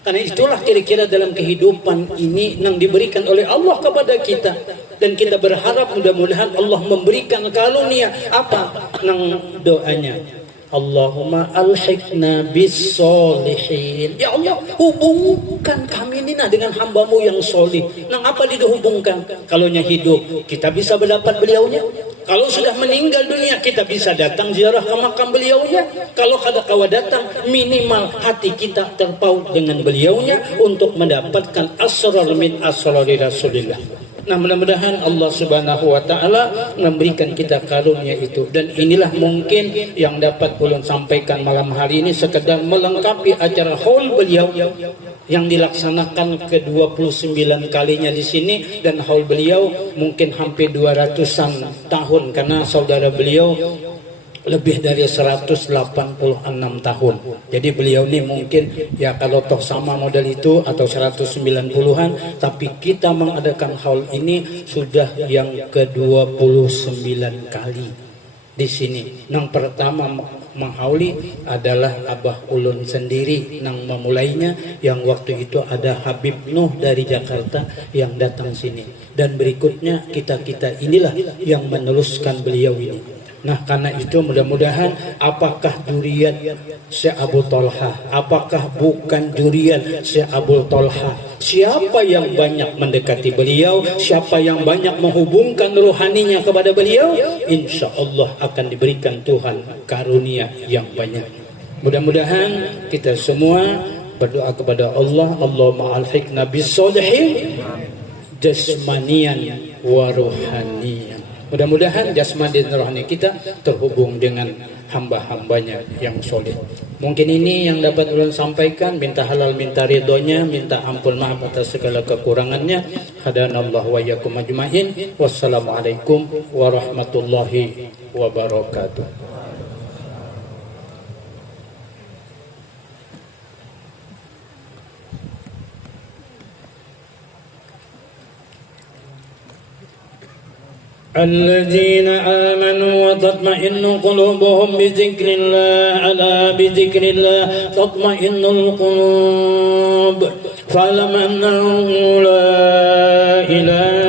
Karena itulah kira-kira dalam kehidupan ini yang diberikan oleh Allah kepada kita. Dan kita berharap mudah-mudahan Allah memberikan karunia apa? Nang doanya. Allahumma alhiqna bis solihin. Ya Allah, hubungkan kami ini dengan hambamu yang solih. Nang apa dihubungkan? Kalaunya hidup, kita bisa mendapat beliaunya. Kalau sudah meninggal dunia, kita bisa datang ziarah ke makam beliaunya. Kalau kada kawa datang, minimal hati kita terpaut dengan beliaunya untuk mendapatkan asrar min asrari Rasulillah. Nah, mudah-mudahan Allah Subhanahu wa taala memberikan kita karunia itu, dan inilah mungkin yang dapat ulun sampaikan malam hari ini sekedar melengkapi acara haul beliau yang dilaksanakan ke-29 kalinya di sini, dan haul beliau mungkin hampir 200-an tahun karena saudara beliau lebih dari 186 tahun. Jadi beliau ini mungkin ya kalau toh sama model itu atau 190-an, tapi kita mengadakan haul ini sudah yang ke-29 kali di sini. Yang pertama menghauli adalah Abah Ulun sendiri yang memulainya, yang waktu itu ada Habib Nuh dari Jakarta yang datang sini, dan berikutnya kita inilah yang meneruskan beliau ini. Nah, karena itu mudah-mudahan apakah durian Syekh Abu Tolha, apakah bukan durian Syekh Abu Tolha, siapa yang banyak mendekati beliau, siapa yang banyak menghubungkan rohaninya kepada beliau, insya Allah akan diberikan Tuhan karunia yang banyak. Mudah-mudahan kita semua berdoa kepada Allah, Allahumma alhiqna bis-solihin jasmanian wa ruhanian. Mudah-mudahan jasmani dan rohani kita terhubung dengan hamba-hambanya yang soleh. Mungkin ini yang dapat ulun sampaikan. Minta halal, minta ridhonya, minta ampun maaf atas segala kekurangannya. Hadanallahu wa iyyakum ajmain. Wassalamualaikum warahmatullahi wabarakatuh. الذين آمنوا وتطمئن قلوبهم بذكر الله ألا بذكر الله تطمئن القلوب فاعلم أنه لا إله